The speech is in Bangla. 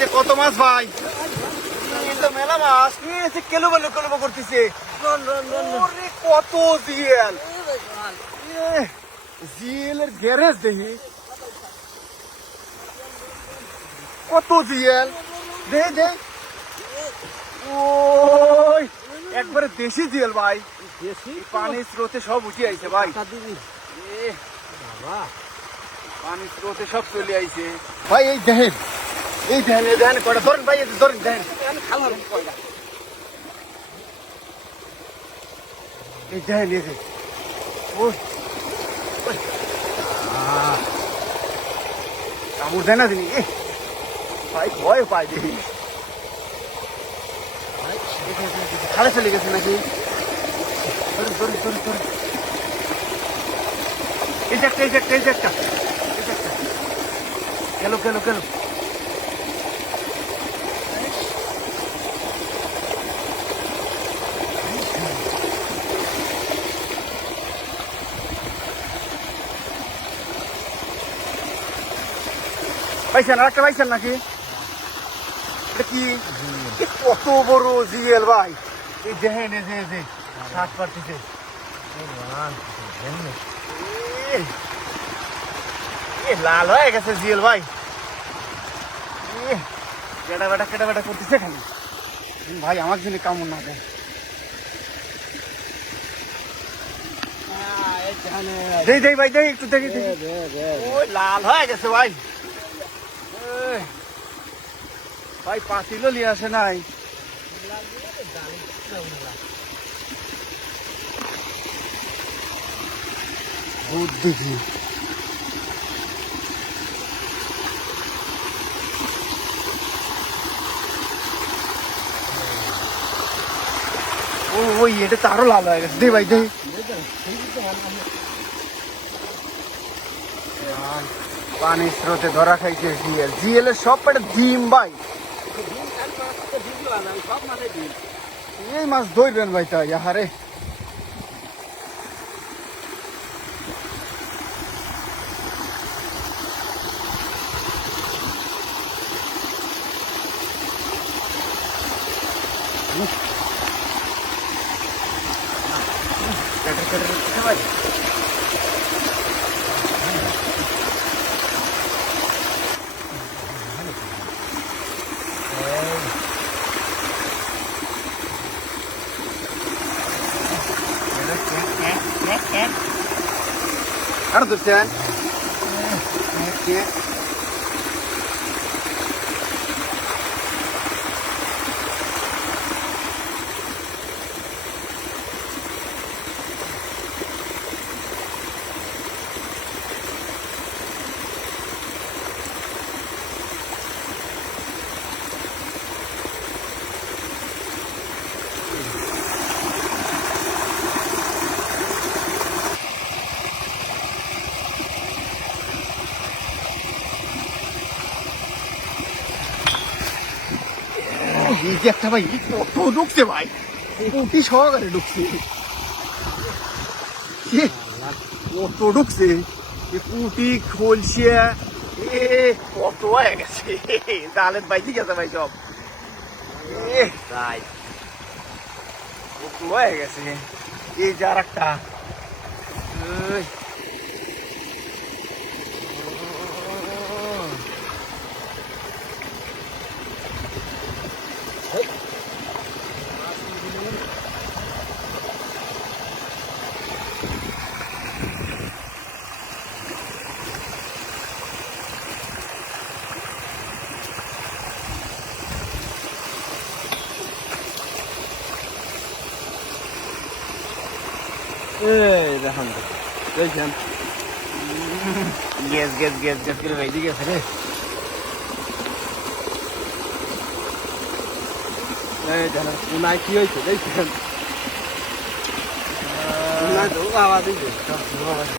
যে কত মাছ ভাই, এই তো মেলা মাছ। এই যে কেলো করতেছে। ওরে কত জিএল, জিএলের গ্যারেজ দেখি কত জিএল। দে ওই একবারে দেশি জিএল ভাই, পানির স্রোতে সব উঠে আইছে ভাই। পানির স্রোতে সব চলে আইছে ভাই। এই দেখেন কয়টা ধরেন ভাই, ধরেন দেখেন খালাম কয়টা। এই দেখেন এই যে কামড় দেয় না দিনি ভাই, ভয় পাই দেখি। খালে চলে গেছে নাকি? ধরে এই যে একটা গেল পাইছেন আর একটা পাইছেন নাকি? এটা কি কত বড় জিএল ভাই। এই দেখেন এই যে শাক পাড়তেছে। লাল হয়ে গেছে জিএল ভাই। কেটা বেটা করতেছে খালি ভাই, আমার জন্য কামড় না দেয়। দেই ভাই, দেই একটু দেখি। ওই লাল হয়ে গেছে ভাই। ভাই পাতিলও নিয়ে আসে নাই। দুধ দেখি ওই এটা তো আরো লাল হয়ে গেছে। দে ভাই, পানির স্রোতে ধরা খাইছে জিএল এর সব পেটে ডিম ভাই। এই মাছ ধরবেন ভাই তাই হারে। ভাই আর ধরছেন এই যে একটা ভাই কত ঢুকছে ভাই, পুঁটি সহকারে ঢুকছে। কত ঢুকছে পুঁটি খোলছে, কত হয়ে গেছে। ডালের বাইতে গেছে ভাই সব, তাই কত হয়ে গেছে। এই যে আর একটা দেখেন দেখছেন গ্যাস করে বাইরে গেছে রে। কোনায় কি হয়েছে দেখছেন? আওয়াজ দিচ্ছে